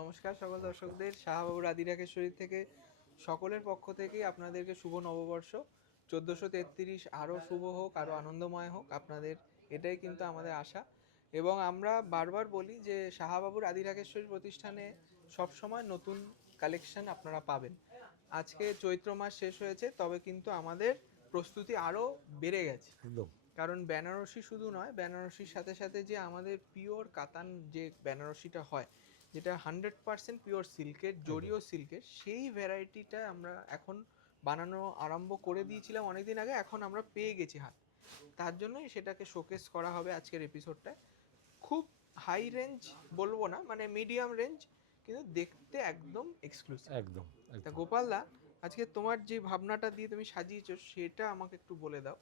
নমস্কার সকল দর্শকদের, শাহবাবুর আদিরাকেশ্বরী থেকে সকলের পক্ষ থেকেই আপনাদেরকে শুভ নববর্ষ 1433 আরও শুভ হোক, আরও আনন্দময় হোক আপনাদের, এটাই কিন্তু আমাদের আশা। এবং আমরা বারবার বলি যে শাহবাবুর আদিরাকেশ্বরী প্রতিষ্ঠানে সবসময় নতুন কালেকশন আপনারা পাবেন। আজকে চৈত্র মাস শেষ হয়েছে, তবে কিন্তু আমাদের প্রস্তুতি আরও বেড়ে গেছে। একদম কারণ বেনারসি শুধু নয়, বেনারসির সাথে সাথে যে আমাদের পিওর কাতান যে বেনারসিটা হয়, যেটা 100% পিওর সিল্কের, জরিও সিল্কের, সেই ভ্যারাইটিটা আমরা এখন বানানো আরম্ভ করে দিয়েছিলাম অনেকদিন আগে, এখন আমরা পেয়ে গেছি হাত। তার জন্যই সেটাকে শোকেস করা হবে আজকের এপিসোডটায়। খুব হাই রেঞ্জ বলবো না, মানে মিডিয়াম রেঞ্জ, কিন্তু দেখতে একদম এক্সক্লুসিভ। একদম তা একদম গোপাল দা, আজকে তোমার যে ভাবনাটা দিয়ে তুমি সাজিয়েছো সেটা আমাকে একটু বলে দাও,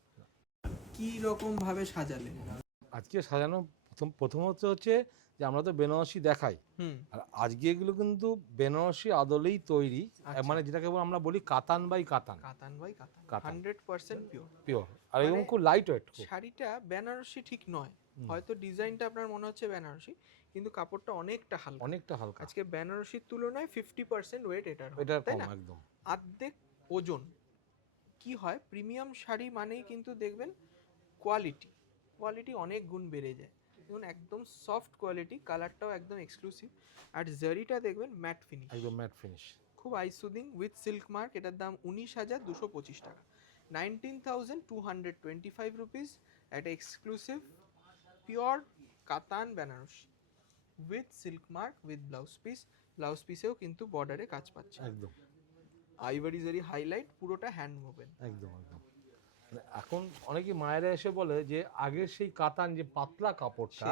কি রকম ভাবে সাজালে? আজকে সাজানো প্রথমত হচ্ছে যে আমরা তো বেনারসি দেখাই, আর আজকে এগুলো কিন্তু বেনারসি আদলেই তৈরি। মানে যেটাকে আমরা বলি কাতান বাই কাতান, কাতান বাই কাতান, কাতান 100% পিওর। পিওর, আর এবং মানে খুব লাইট ওয়েট। শাড়িটা বেনারসি ঠিক নয়, হয়তো ডিজাইনটা আপনার মনে হচ্ছে বেনারসি, কিন্তু কাপড়টা অনেকটা হালকা, অনেকটা হালকা। আজকে বেনারসির তুলনায় 50% ওয়েট এটার হবে, এটা তাই কম না? একদম। অর্ধেক ওজন। কি হয়, প্রিমিয়াম শাড়ি মানেই কিন্তু দেখবেন কোয়ালিটি, কোয়ালিটি অনেক গুণ বেড়ে যায়। দেখুন একদম সফট কোয়ালিটি, কালারটাও একদম এক্সক্লুসিভ, আর জারিটা দেখবেন ম্যাট ফিনিশ, একদম ম্যাট ফিনিশ, খুব I soothing with silk mark. এটার দাম 19,225 টাকা, 19,225 রুপিস। একটা exclusive pure katan Banarasi with silk mark with blouse piece. Blouse পিসেও কিন্তু বর্ডারে কাজ পাচ্ছে, একদম আইভারি জারি হাইলাইট, পুরোটা হ্যান্ড মুভেন। একদম একদম। এখন অনেকে মায়েরা এসে বলে যে আগের সেই কাতান যে পাতলা কাপড়টা,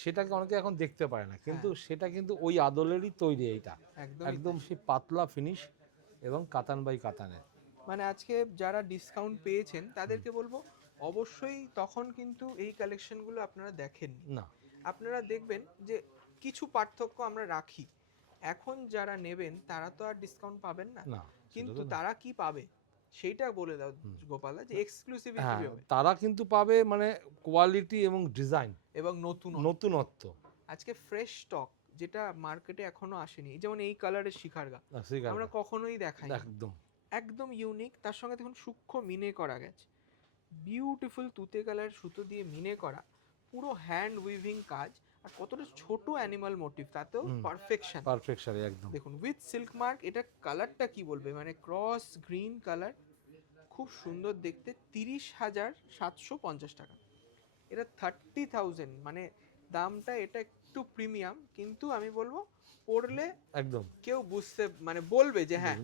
সেটাকে অনেকে এখন দেখতে পায় না, কিন্তু সেটা কিন্তু ওই আদলেরই তৈরি। এইটা একদম সেই পাতলা ফিনিশ এবং কাতান বাই কাতানের। মানে আজকে যারা ডিসকাউন্ট পেয়েছেন তাদেরকে বলবো, অবশ্যই তখন কিন্তু এই কালেকশনগুলো আপনারা দেখেননি না, আপনারা দেখবেন যে কিছু পার্থক্য আমরা রাখি। এখন যারা নেবেন তারা তো আর ডিসকাউন্ট পাবেন না, কিন্তু তারা কি পাবে সেইটা বলে দাও গোপালা, যে এক্সক্লুসিভিটি হবে। তারা কিন্তু পাবে মানে কোয়ালিটি এবং ডিজাইন এবং নতুনত্ব। আজকে ফ্রেশ স্টক যেটা মার্কেটে এখনো আসেনি, যেমন এই কালারের শিখারগা আমরা কখনোই দেখাই, একদম একদম ইউনিক। তার সঙ্গে দেখুন সূক্ষ্ম মিনে করা গেছে, বিউটিফুল তুতে কালার সুতো দিয়ে মিনে করা, পুরো হ্যান্ড উইভিং কাজ, আর কতটা ছোট অ্যানিমাল মোটিভ, তাতেও পারফেকশন, পারফেকশন একদম। দেখুন উইথ সিল্ক মার্ক। এটা কালারটা কি বলবে, মানে ক্রস গ্রিন কালার, খুব সুন্দর দেখতে। 30,750 টাকা, এটা 30,000, মানে দামটা এটা একটু প্রিমিয়াম, কিন্তু আমি বলবো পড়লে একদম কেউ বুঝতে, মানে বলবে যে হ্যাঁ,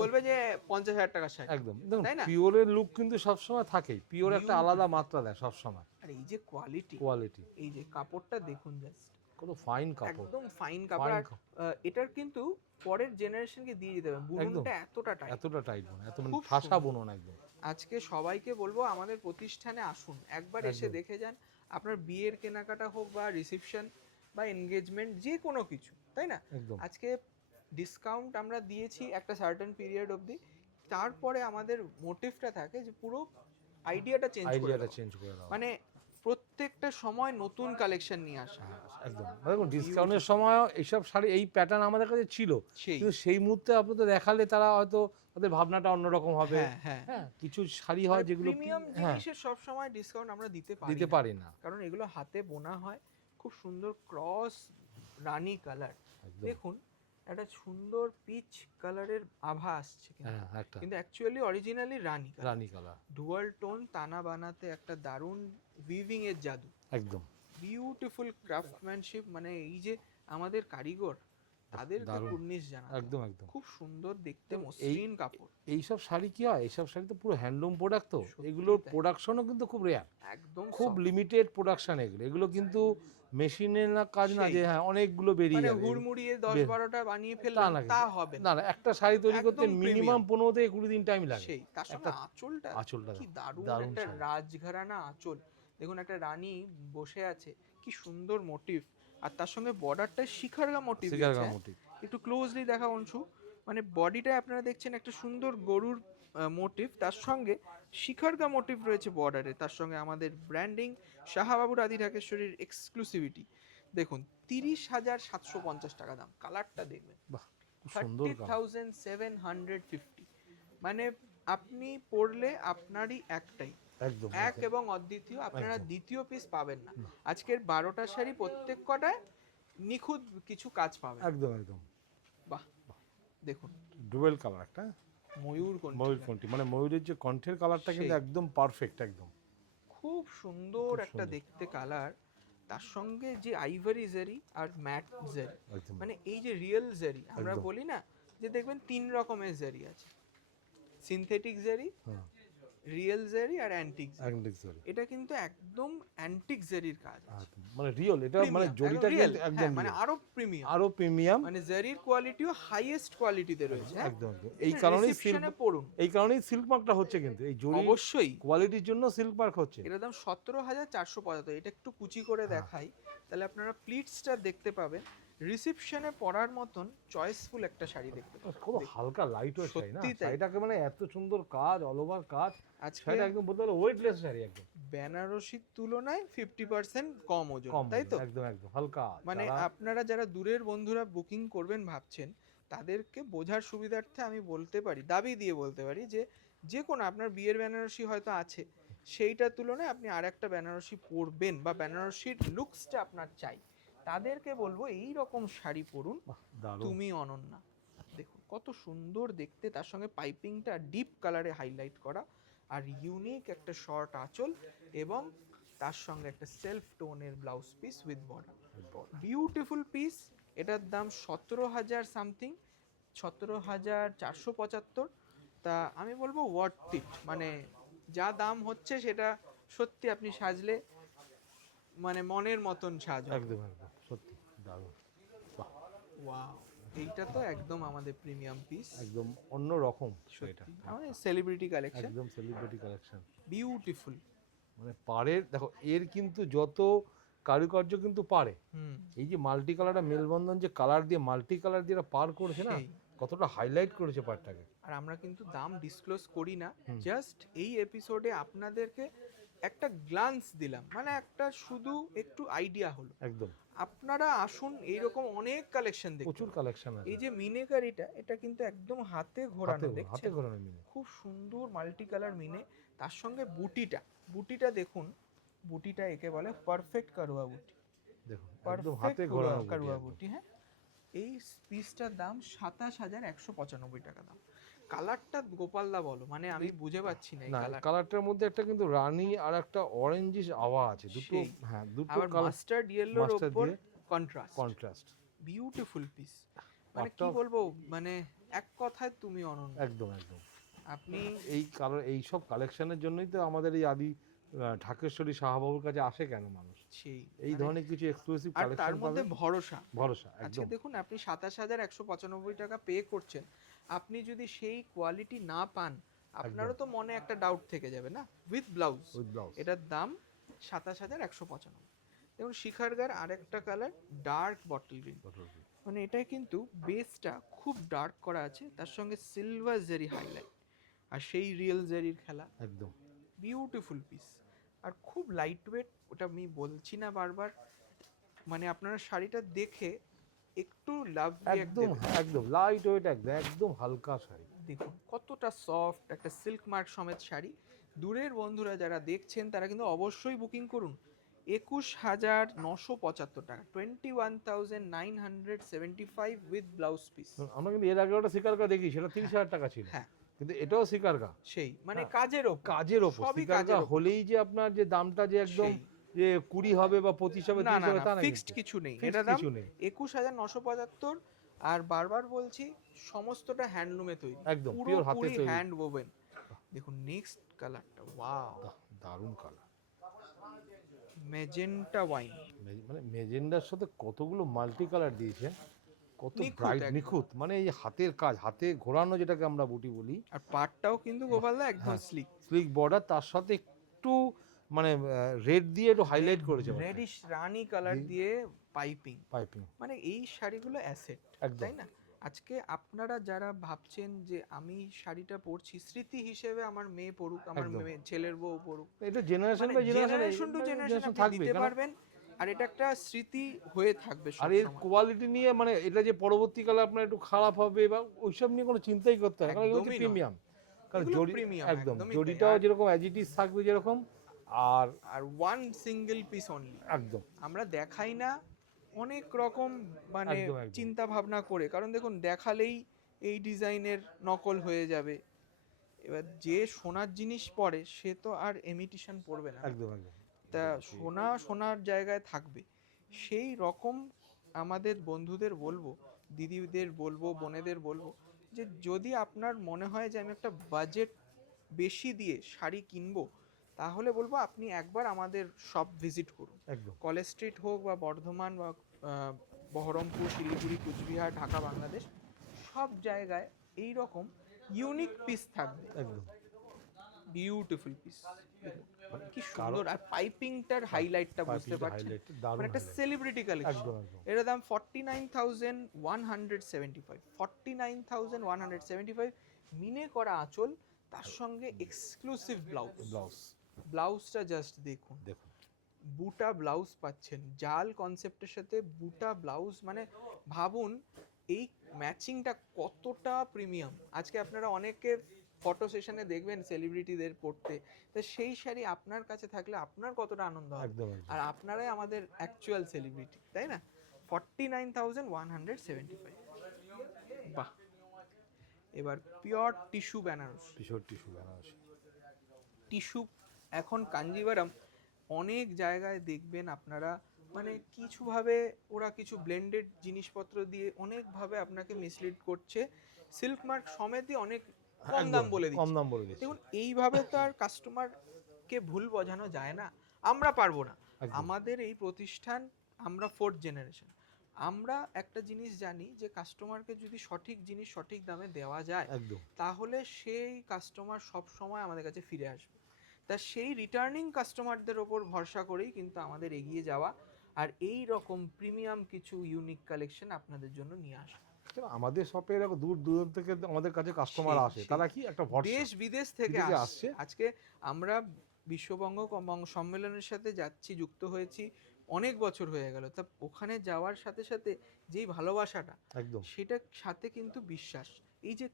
বলবে যে 50,000 টাকার শাড়ি। একদম দেখুন, তাই না? পিওরের লুক কিন্তু সবসময় থাকেই, পিওর একটা আলাদা মাত্রা দেয় সবসময়। আর এই যে কোয়ালিটি, এই যে কাপড়টা দেখুন, জাস্ট কত ফাইন কাপড়, একদম ফাইন কাপড়। আর এটার কিন্তু পরের জেনারেশনকে দিয়ে যেতে হবে, বুননটা এতটা টাইট, এত মানে ঠাসা বুনন একদম। আজকে সবাইকে বলবো আমাদের প্রতিষ্ঠানে আসুন, একবার এসে দেখে যান। আপনার বিয়ের কেনাকাটা হোক বা রিসেপশন বা এনগেজমেন্ট, যে কোনো কিছু, তাই না? আজকে ডিসকাউন্ট আমরা দিয়েছি একটা সার্টেন পিরিয়ড অবধি, তারপরে আমাদের মোটিভটা থাকে যে পুরো আইডিয়াটা চেঞ্জ করে দেওয়া, মানে প্রত্যেকটা সময় নতুন কালেকশন নিয়ে আসা। একদম দেখুন, ডিসকাউন্টের সময় এইসব শাড়ি, এই প্যাটার্ন আমাদের কাছে ছিল, কিন্তু সেই মুহূর্তে আপনাদের দেখালে তারা হয়তো তাদের ভাবনাটা অন্যরকম হবে। হ্যাঁ, কিছু শাড়ি হয় যেগুলো প্রিমিয়াম জিনিসের সব সময় ডিসকাউন্ট আমরা দিতে পারি না, কারণ এগুলো হাতে বোনা হয়। খুব সুন্দর ক্রস রানী কালার, দেখুন একটা সুন্দর পিচ কালারের আভা আসছে, কিন্তু অ্যাকচুয়ালি অরিজিনালি রানী কালার। ডুয়াল টোন তানা বানাতে একটা দারুণ উইভিং এর জাদু, একদম বিউটিফুল ক্রাফটম্যানশিপ। মানে এই যে আমাদের কারিগর, তাদেরকে কুর্নিশ জানাতে, একদম একদম খুব সুন্দর দেখতে মসৃণ কাপড়। এইসব শাড়ি কি হয়, এইসব শাড়ি তো পুরো হ্যান্ডলুম প্রোডাক্ট, তো এগুলোর প্রোডাকশনও কিন্তু খুব রেয়ার, একদম খুব লিমিটেড প্রোডাকশন। এগুলো কিন্তু মেশিনের না কাজ না যে হ্যাঁ অনেকগুলো বেরিয়ে যাবে, হুড়মুড়িয়ে 10-12টা বানিয়ে ফেললাম, তা হবে না। একটা শাড়ি তৈরি করতে মিনিমাম 15 থেকে 20 দিন টাইম লাগে। সেই তার সঙ্গে আঁচলটা কি দারুণ, একটা রাজঘরানা আঁচল। দেখুন একটা রানী বসে আছে, কি সুন্দর মোটিভ, আর তার সঙ্গে বর্ডারটা শিখারগা মোটিভ। একটু ক্লোজলি দেখা অংশু, মানে বডিটা আপনারা দেখছেন একটা সুন্দর গরুর মোটিভ, তার সঙ্গে শিখারগা মোটিভ রয়েছে বর্ডারে, তার সঙ্গে আমাদের ব্র্যান্ডিং শাহবাবুর আদি ঢাকেশ্বরীর এক্সক্লুসিভিটি। দেখুন 30,750 টাকা দাম, কালারটা দেখবেন বাহ, খুব সুন্দর কালার। 30,750, মানে আপনি পরলে আপনারই একটাই, একদম এক এবং অদ্বিতীয়, আপনারা একদম। দ্বিতীয় পিস পাবেন না। আজকের 12টা শাড়ি প্রত্যেক কটায় নিখুঁত কিছু কাজ পাবেন। একদম একদম। বাহ, দেখুন ডুয়েল কালার একটা, ময়ূর কণ্ঠী, ময়ূরকণ্ঠী, মানে ময়ূরের যে কণ্ঠের কালারটা কিন্তু সেই। একদম পারফেক্ট একদম। খুব সুন্দর খুব একটা সুন্দর। দেখতে কালার, তার সঙ্গে যে আইভারি জারি আর ম্যাট জারি, একদম মানে এই যে রিয়েল জারি আমরা একদম। বলি না, যে দেখবেন 3 রকমের জারি আছে, সিনথেটিক জারি, হ্যাঁ, রিয়েল জারি আর অ্যান্টিক জারি। অ্যান্টিক জরি। এটা কিন্তু একদম অ্যান্টিক জারির কাজ আছে, মানে রিয়েল, এটা মানে Premium, জরিটা real, কিন্তু একদম হ্যাঁ, মানে real। আরো প্রিমিয়াম, আরো প্রিমিয়াম। মানে জারির কোয়ালিটিও হাইয়েস্ট কোয়ালিটিতে রয়েছে। হ্যাঁ, একদম একদম। এই কারণেই সিল্ক, রিসেপশনে পড়ুন এই কারণেই সিল্ক মার্কটা হচ্ছে, কিন্তু এই জরি অবশ্যই। কোয়ালিটির জন্য সিল্ক মার্ক হচ্ছে। এটার দাম 17,475। এটা একটু কুচি করে দেখাই, তাহলে আপনারা প্লিটসটা দেখতে পাবেন। রিসেপশনে পরার মতন চয়েসফুল একটা শাড়ি দেখতে পাবেন। কত হালকা লাইট ওয়েট শাড়ি না, সত্যি তাই। শাড়িটাকে মানে এত সুন্দর কাজ, অল ওভার কাজ, আজকে শাড়িটা একদম বলতে গেলে ওয়েটলেস শাড়ি একদম। বেনারসির তুলনায় 50% কম ওজন, কম, তাই তো? একদম একদম হালকা। মানে আপনারা যারা দূরের বন্ধুরা বুকিং করবেন ভাবছেন, তাদেরকে বোঝার সুবিধার্থে আমি বলতে পারি, দাবি দিয়ে বলতে পারি, যে যে কোনো আপনার বিয়ের বেনারসি হয়তো আছে, সেইটার তুলনায় আপনি আর একটা বেনারসি পরবেন বা বেনারসির লুকসটা আপনার চাই, তাদেরকে বলবো এই রকম শাড়ি পরুন, দারুণ। তুমি অনন্যা। দেখুন কত সুন্দর দেখতে, তার সঙ্গে পাইপিংটা ডিপ কালারে হাইলাইট করা, আর ইউনিক একটা শর্ট আঁচল, এবং তার সঙ্গে একটা সেলফ টোনের blouse piece with border. Beautiful piece. এটার দাম 17,000 সামথিং, 17,475। তা আমি বলবো ওয়ার্থ ইট, মানে যা দাম হচ্ছে সেটা সত্যি আপনি সাজলে মানে মনের মতন সাজ হবে। একদম একদম সত্যি দারুণ। বাহ, ওয়াও, এইটা তো একদম আমাদের প্রিমিয়াম পিস, একদম অন্য রকম এটা, সত্যি আমাদের সেলিব্রিটি কালেকশন, একদম সেলিব্রিটি কালেকশন। বিউটিফুল। মানে পাড়ের দেখো, এর কিন্তু যত কারুকার্য কিন্তু পারে, হুম, এই যে মাল্টি কালারটা মেলবন্ধন যে কালার দিয়ে মাল্টি কালার দিয়ে পার করেছে না, সেই। কতটা হাইলাইট করেছে পারটাকে। আর আমরা কিন্তু দাম ডিসক্লোজ করি না, হুম। জাস্ট এই এপিসোডে আপনাদেরকে একটা গ্লান্স দিলাম, মানে একটা শুধু একটু আইডিয়া হলো। একদম আপনারা আসুন, এইরকম অনেক কালেকশন দেখুন। প্রচুর কালেকশন আছে। এই যে মিনেকারিটা, এটা কিন্তু একদম হাতে ঘোরানো, হাতে দেখছেন ঘোরানো মিনে। খুব সুন্দর মাল্টি কালার মিনে। তার সঙ্গে বুটিটা দেখুন, বুটিটা একে বলে পারফেক্ট কারুয়া বুটি, দেখুন একদম পারফেক্ট হাতে ঘোরানো কারুয়া বুটি। বুটি। হ্যাঁ, এই পিসটার দাম 27,195 টাকা দাম। কালারটা গোপালদা বলো, মানে আমি বুঝে পাচ্ছি না এই না, কালার। কালারটার মধ্যে একটা কিন্তু রানী আর একটা অরেঞ্জিশ আভা আছে, দুটো। সেই। হ্যাঁ, দুটো আবার কালার মাস্টার্ড ইয়েলোর মাস্টার উপর দিয়ে কন্ট্রাস্ট, কন্ট্রাস্ট। Beautiful piece. মানে কি পাটটাও- বলবো, মানে এক কথায় তুমি অনন্য। একদম একদম। আপনি এই কালার, এই সব কালেকশনের জন্যই তো আমাদের এই আদি ঢাকেশ্বরী শাহবাবুর কাছে আসে কেন মানুষ, সেই এই মানে, ধরনের কিছু এক্সক্লুসিভ আর তার কালেকশন মধ্যে পাবে। ভরসা। ভরসা আজকে একদম। দেখুন আপনি 27,195 টাকা পে করছেন, আপনি যদি সেই কোয়ালিটি না পান, আপনারও তো মনে একটা ডাউট থেকে যাবে না। With blouse, with blouse. এটার দাম 27,195। দেখুন শিখারগার আরেকটা কালার ডার্ক বটল গ্রিন, মানে এটাই কিন্তু বেসটা খুব ডার্ক করা আছে, তার সঙ্গে সিলভার জেরি হাইলাইট, আর সেই রিয়েল জেরির খেলা। একদম বিউটিফুল পিস, আর খুব লাইট ওয়েট, ওটা আমি বলছি না বারবার, মানে আপনারা শাড়িটা দেখে একটু লাভ একদম একদম লাইট ওয়েট, একদম একদম হালকা শাড়ি। দেখুন কতটা সফট, একটা সিল্ক মার্ক সমেত শাড়ি। দূরের বন্ধুরা যারা দেখছেন তারা কিন্তু অবশ্যই বুকিং করুন। 21,975 টাকা, 21,975 উইথ ব্লাউজ পিস। আমরা কিন্তু এর আগে ওটা শিকারকা দেখি, সেটা 30,000 টাকা ছিল, হ্যাঁ কিন্তু এটাও শিকারকা। সেই, মানে হ্যাঁ, কাজের ওপর, কাজের ওপর সবই শিকারকা কাজের ওপর। হলেই যে আপনার যে দামটা যে একদম সেই। যে 20 হবে বা 25 হবে, না 30 না হবে না, তা না, ফিক্সড কিছু নেই, এটা দাম কিছু নেই। 21,975। আর বারবার বলছি, সমস্তটা হ্যান্ডলুমে তৈরি, একদম পিওর হাতে পুরোপুরি তৈরি। Hand woven. দেখুন নেক্সট কালারটা, ওয়াও, দারুণ কালার, ম্যাজেন্টা ওয়াইন, মানে মেজেন্ডার সাথে কতগুলো মাল্টি কালার দিয়েছে, কত নিখুঁত ব্রাইট একদম। নিখুঁত, মানে এই হাতের কাজ, হাতে ঘোরানো যেটাকে আমরা বুটি বলি। আর পাটটাও কিন্তু গোপালদা একদম হ্যাঁ, স্লিক, স্লিক বর্ডার, তার সাথে একটু মানে রেড দিয়ে একটু হাইলাইট করেছে, রেডিশ রানী কালার দিয়ে পাইপিং, পাইপিং। মানে এই শাড়িগুলো অ্যাসেট, একদম। তাই না? আজকে আপনারা যারা ভাবছেন যে আমি শাড়িটা পরছি স্মৃতি হিসেবে, আমার মেয়ে পরুক, আমার একদম। ছেলের বউ পরুক, এটা জেনারেশন মানে বাই জেনারেশন টু জেনারেশন আপনি থাকবে, দিতে পারবেন। আর এটা একটা স্মৃতি হয়ে থাকবে আর এর সবসময়। কোয়ালিটি নিয়ে মানে এটা যে পরবর্তীকালে আপনার একটু খারাপ হবে বা ওইসব নিয়ে কোনো চিন্তাই করতে হয় না, কারণ এগুলো হচ্ছে একদমই নয়। প্রিমিয়াম। কারণ এগুলো জরি প্রিমিয়াম, একদম একদমই তাই। জরিটাও যেরকম অ্যাজ ইট ইজ থাকবে যেরকম, আর আর ওয়ান সিঙ্গেল পিস অনলি, একদম আমরা দেখাই না অনেক রকম মানে একদম একদম চিন্তা ভাবনা করে, কারণ দেখুন দেখালেই এই ডিজাইনের নকল হয়ে যাবে। এবার যে সোনার জিনিস পরে সে তো আর ইমিটেশন পরবে না, একদম একদম তা সোনা সোনার জায়গায় থাকবে। সেই রকম আমাদের বন্ধুদের বলবো, দিদিদের বলবো, বোনেদের বলবো, যে যদি আপনার মনে হয় যে আমি একটা বাজেট বেশি দিয়ে শাড়ি কিনবো, তাহলে বলবো আপনি একবার আমাদের শপ ভিজিট করুন। একদম কলেজ স্ট্রিট হোক বা বর্ধমান বা বহরমপুর, শিলিগুড়ি, কুচবিহার, ঢাকা, বাংলাদেশ, সব জায়গায় এই রকম ইউনিক পিস থাকবে, একদম বিউটিফুল পিস। মানে কি সুন্দর, আর পাইপিংটার হাইলাইটটা বুঝতে পাইপিংটা পারছেন, হাইলাইট দারুণ মানে একটা highlight। Celebrity collection. একদম একদম এর দাম 49,175, 49,175, মিনে করা আঁচল, তার সঙ্গে এক্সক্লুসিভ ব্লাউজ। ব্লাউজ ব্লাউজটা জাস্ট দেখুন, দেখুন বুটা ব্লাউজ পাচ্ছেন, জাল কনসেপ্টের সাথে বুটা ব্লাউজ, মানে ভাবুন এই ম্যাচিংটা কতটা প্রিমিয়াম। আজকে আপনারা অনেকে ফটো সেশনে দেখবেন সেলিব্রিটিদের পরতে, তো সেই শাড়ি আপনার কাছে থাকলে আপনার কতটা আনন্দ হবে। একদম একদম আর আপনারাই আমাদের অ্যাকচুয়াল সেলিব্রিটি, তাই না? 49,175, বাহ। এবার pure tissue Benarasi. Tissue tissue Benarasi tissue এখন কাঞ্জিভারাম অনেক জায়গায় দেখবেন আপনারা, মানে কিছুভাবে ওরা কিছু ব্লেন্ডেড জিনিসপত্র দিয়ে অনেকভাবে আপনাকে মিসলিড করছে, সিল্ক মার্ক সমেতই অনেক কম দাম বলে কম দিচ্ছে। দাম বলে দিচ্ছে দেখুন এইভাবে তো আর কাস্টমারকে ভুল বোঝানো যায় না, আমরা পারবো না। একদম। আমাদের এই প্রতিষ্ঠান, আমরা 4th জেনারেশন, আমরা একটা জিনিস জানি যে কাস্টমারকে যদি সঠিক জিনিস সঠিক দামে দেওয়া যায়, একদম তাহলে সেই কাস্টমার সব সময় আমাদের কাছে ফিরে আসবে। তা সেই রিটার্নিং কাস্টমারদের ওপর ভরসা করেই কিন্তু আমাদের এগিয়ে যাওয়া, আর এই রকম প্রিমিয়াম কিছু ইউনিক কালেকশন আপনাদের জন্য নিয়ে আসা। আমাদের শপে এরকম দূর দূরান্ত থেকে আমাদের কাছে কাস্টমার সেই, আসে, সেই। তারা কি একটা ভরসা দেশ বিদেশ থেকে বিদেশে আসছে। আসছে। আজকে আমরা বিশ্ববঙ্গ সম্মেলনের সাথে যাচ্ছি, যুক্ত হয়েছি, অনেক বছর হয়ে গেল, তা ওখানে যাওয়ার সাথে সাথে যেই ভালোবাসাটা, একদম সেটার সাথে কিন্তু বিশ্বাস, এই যে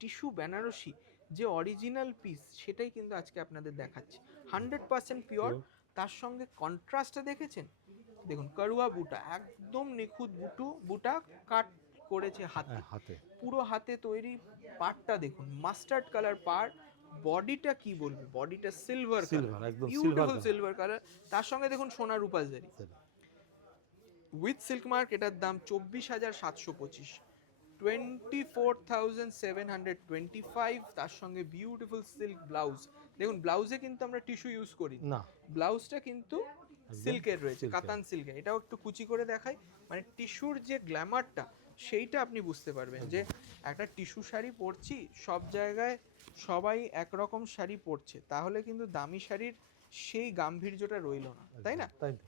টিস্যু বেনারসি যে অরিজিনাল পিস, সেটাই কিন্তু আজকে আপনাদের দেখাচ্ছি, 100% পিওর। তার সঙ্গে কন্ট্রাস্টটা দেখেছেন, দেখুন কারুয়া বুটা, একদম নিখুঁত বুটা কাট করেছে হাতে, হাতে পুরো হাতে তৈরি। পাড়টা দেখুন মাস্টার্ড কালার পাড়, বডিটা কি বলবো, বডিটা সিলভার সিলভার একদম বিউটিফুল সিলভার কালার, তার সঙ্গে দেখুন সোনা রূপা জারি উইথ সিল্ক মার্ক। এটার দাম 24,725, 24,725, তার সঙ্গে বিউটিফুল সিল্ক ব্লাউজ। দেখুন ব্লাউজে কিন্তু আমরা টিস্যু ইউজ করি না, ব্লাউজটা কিন্তু সিল্কের রয়েছে, সিল্কের। কাতান সিল্কের। এটাও একটু কুচি করে দেখাই, মানে টিস্যুর যে গ্ল্যামারটা সেইটা আপনি বুঝতে পারবেন, যে একটা টিস্যু শাড়ি পরছি, সব জায়গায় সবাই একরকম শাড়ি পরছে, তাহলে কিন্তু দামি শাড়ির সেই গাম্ভীর্যটা রইল না, তাই না? তাই তো।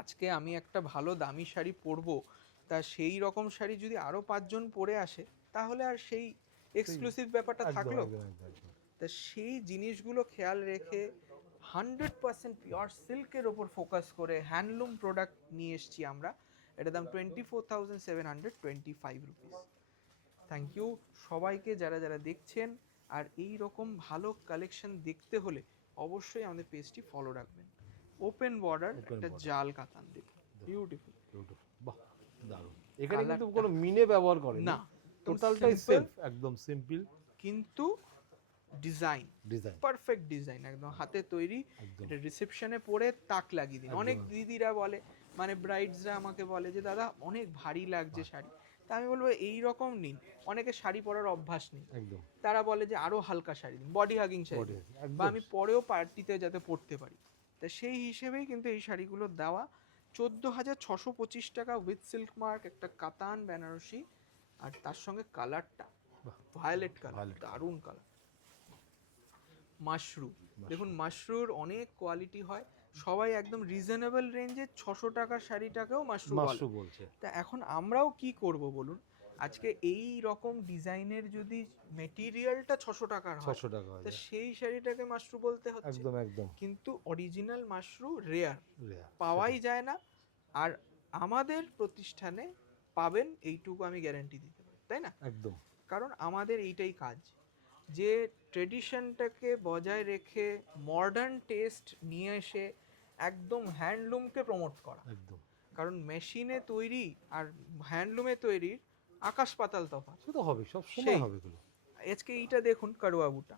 আজকে আমি একটা ভালো দামি শাড়ি পরবো, তা সেই রকম শাড়ি যদি আরো 5 জন পরে আসে, তাহলে আর সেই এক্সক্লুসিভ ব্যাপারটা একদম, থাকলো? একদম, একদম, একদম। তা সেই জিনিসগুলো খেয়াল রেখে 100% পিওর সিল্কের ওপর ফোকাস করে হ্যান্ডলুম প্রোডাক্ট নিয়ে এসেছি আমরা। এটার দাম 24,725 রুপিস। থ্যাংক ইউ সবাইকে যারা যারা দেখছেন, আর এই রকম ভালো কালেকশন দেখতে হলে অবশ্যই আমাদের পেজটি ফলো রাখবেন। ওপেন বর্ডার একটা জাল কাতান, দেখুন বিউটিফুল। বাহ, দারুণ। এখানে কিন্তু কালারটা- কোনো মিনে ব্যবহার করে না, টোটালটাই simple, সেলফ, একদম সিম্পল কিন্তু ডিজাইন ডিজাইন পারফেক্ট ডিজাইন, একদম হাতে তৈরি। একদম এটা রিসেপশনে পরে তাক লাগিয়ে দিন। অনেক দিদিরা বলে, মানে ব্রাইডসরা আমাকে বলে যে দাদা অনেক ভারী লাগছে শাড়ি, তা আমি বলবো এই রকম নিন। অনেকে শাড়ি পরার অভ্যাস নেই, একদম তারা বলে যে আরো হালকা শাড়ি দিন, বডি হাগিং শাড়ি দিন, একদম। বা আমি পরেও পার্টিতে যাতে পরতে পারি। তা সেই হিসেবেই কিন্তু এই শাড়িগুলো দেওয়া। 14,625 টাকা উইথ সিল্ক মার্ক, একটা কাতান বেনারসি, আর তার সঙ্গে কালারটা ভায়োলেট কালার, দারুণ কালার। মাশরু, দেখুন মাশরুর অনেক কোয়ালিটি হয়, সবাই একদম রিজনেবল রেঞ্জে 600 টাকার শাড়িটাকেও মাশরু মাশরু বলছে। তা এখন আমরাও কি করব বলুন, আজকে এই রকম ডিজাইনের যদি মেটেরিয়ালটা 600 টাকার হয়, 600 টাকা হয়, তো সেই শাড়িটাকে মাশরু বলতে হচ্ছে। একদম একদম। কিন্তু অরিজিনাল মাশরু রেয়ার, রেয়ার পাওয়াই যায় না। আর আমাদের প্রতিষ্ঠানে পাবেন এইটুকু আমি গ্যারান্টি দিতে পারি, তাই না? একদম। কারণ আমাদের এইটাই কাজ, যে ট্রেডিশনটাকে বজায় রেখে মডার্ন টেস্ট নিয়ে এসে একদম হ্যান্ডলুমকে প্রমোট করা। একদম। কারণ মেশিনে তৈরি আর হ্যান্ডলুমে তৈরির আকাশ পাতাল তফাৎ। সে তো হবে, সব সময় হবে এগুলো। আজকে এইটা দেখুন কারুয়া বুটা,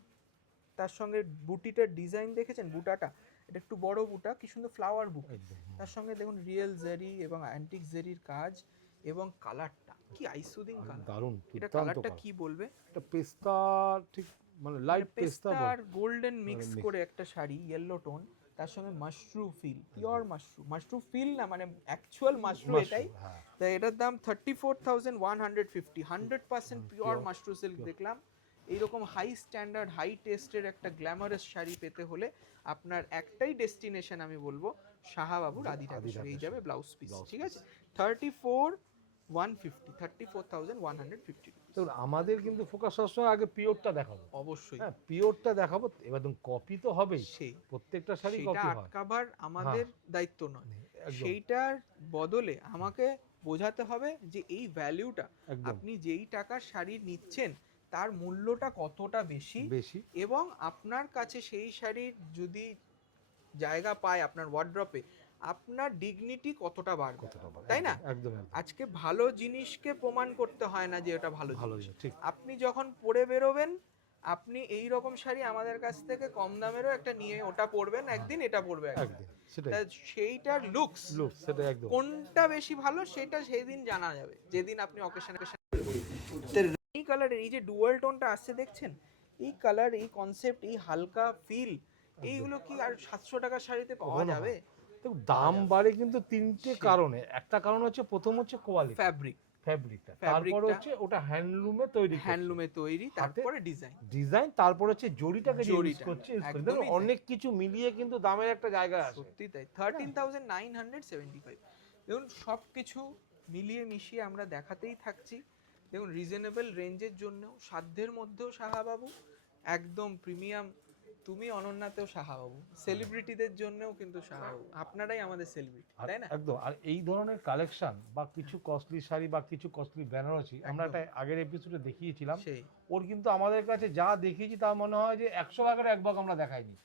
তার সঙ্গে বুটিটার ডিজাইন দেখেছেন? বুটাটা এটা একটু বড় বুটা, কি সুন্দর ফ্লাওয়ার বুকে। একদম। তার সঙ্গে দেখুন রিয়েল জারি এবং অ্যান্টিক জারির কাজ, এবং কালারটা কি আইসুদিং কালার, দারুণ, এটা দুর্দান্ত কালারটা কালার। কি বলবে? এটা পেস্তা, ঠিক মানে লাইট পেস্তা আর গোল্ডেন মিক্স mix। করে একটা শাড়ি, ইয়েলো টোন, তার সঙ্গে mashru feel, pure mashru, mashru feel না মানে অ্যাকচুয়াল মাশরু এটাই। হ্যাঁ। তাই এটার দাম 34,150, 100% পিওর মাশরু সিল্ক। দেখলাম এইরকম হাই স্ট্যান্ডার্ড হাই টেস্টের একটা গ্ল্যামারাস শাড়ি পেতে হলে আপনার একটাই ডেস্টিনেশন আমি বলবো, শাহাবাবুর আদি ঢাকা শাড়ি। এই যাবে ব্লাউজ পিস, ঠিক আছে? 34,150 দেখুন আমাদের কিন্তু ফোকাস সবসময় আগে পিওরটা দেখাবো, অবশ্যই। হ্যাঁ পিওরটা দেখাবো। এবার ধরুন কপি তো হবেই, সেই প্রত্যেকটা শাড়ি সেটা কপি হয়। আটকাবার আমাদের দায়িত্ব নয়, একদম। সেইটার বদলে আমাকে বোঝাতে হবে যে এই ভ্যালুটা, একদম। আপনি যেই টাকার শাড়ি নিচ্ছেন তার মূল্যটা কতটা বেশি, বেশি। এবং আপনার কাছে সেই শাড়ির যদি জায়গা পায় আপনার ওয়ার্ড্রপে, আপনার ডিগনিটি কতটা বাড়বে, তাই না? একদম। আজকে ভালো জিনিসকে প্রমাণ করতে হয় না যে এটা ভালো জিনিস। ঠিক। আপনি যখন পরে বেরোবেন, আপনি এই রকম শাড়ি আমাদের কাছ থেকে কম দামেরও একটা নিয়ে ওটা পরবেন একদিন, এটা পরবে একদিন। তা সেইটার লুকস সেটা একদম। কোনটা বেশি ভালো সেটা সেই দিন জানা যাবে, যেদিন আপনি অকেশনে। এই কালারের এই যে ডুয়াল টোনটা আসছে দেখছেন, এই কালার, এই কনসেপ্ট, এই হালকা ফিল, এইগুলো কি আর 700 টাকার শাড়িতে পাওয়া যাবে? দাম বাড়ে কিন্তু তিনটে কারণে। একটা কারণ হচ্ছে, প্রথম হচ্ছে কোয়ালিটি, ফ্যাব্রিকটা, তারপর হচ্ছে ওটা হ্যান্ডলুমে তৈরি, তারপরে ডিজাইন, তারপর হচ্ছে জরিটাকে ইউজ করছে। অনেক কিছু মিলিয়ে কিন্তু দামের একটা জায়গা আছে। সত্যি তাই। 13,975। দেখুন সব কিছু মিলিয়ে মিশিয়ে আমরা দেখাতেই থাকছি। দেখুন রিজনেবল রেঞ্জের জন্য, সাধ্যের মধ্যেও শাহাবাবু, একদম প্রিমিয়াম। তুমি অনন্যাতেও শাহাবাবু, সেলিব্রিটিদের জন্যও কিন্তু শাহাবাবু, আপনারাই আমাদের সেলিব্রিটি, তাই না? একদম। আর এই ধরনের কালেকশন বা কিছু কস্টলি শাড়ি বা কিছু কস্টলি বেনারসি আমরা একটা আগের এপিসোডে দেখিয়েছিলাম, ওর কিন্তু আমাদের কাছে যা দেখিয়েছি তা মনে হয় যে 100 ভাগের 1 ভাগ আমরা দেখাইনি,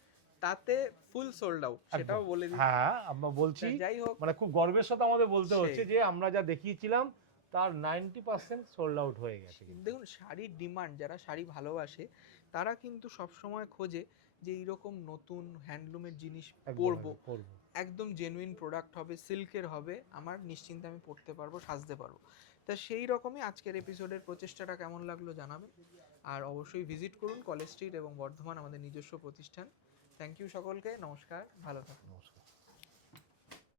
তাতে ফুল সোল্ড আউট, সেটাও বলে দিই। হ্যাঁ আমরা বলছি, যাই হোক, মানে খুব গর্বের সাথে আমাদের বলতে হচ্ছে যে আমরা যা দেখিয়েছিলাম তার 90% সোল্ড আউট হয়ে গেছে। দেখুন শাড়ির ডিমান্ড, যারা শাড়ি ভালোবাসে তারা কিন্তু সব সময় খোঁজে যে এইরকম নতুন হ্যান্ডলুমের জিনিস পরবো, একদম জেনুইন প্রোডাক্ট হবে, সিল্কের হবে, আমার নিশ্চিন্তে আমি পরতে পারবো, সাজতে পারবো। তা সেই রকমই আজকের এপিসোডের প্রচেষ্টাটা কেমন লাগলো জানাবেন, আর অবশ্যই ভিজিট করুন কলেজ স্ট্রিট এবং বর্ধমান, আমাদের নিজস্ব প্রতিষ্ঠান। থ্যাংক ইউ সকলকে, নমস্কার, ভালো থাকুন। নমস্কার।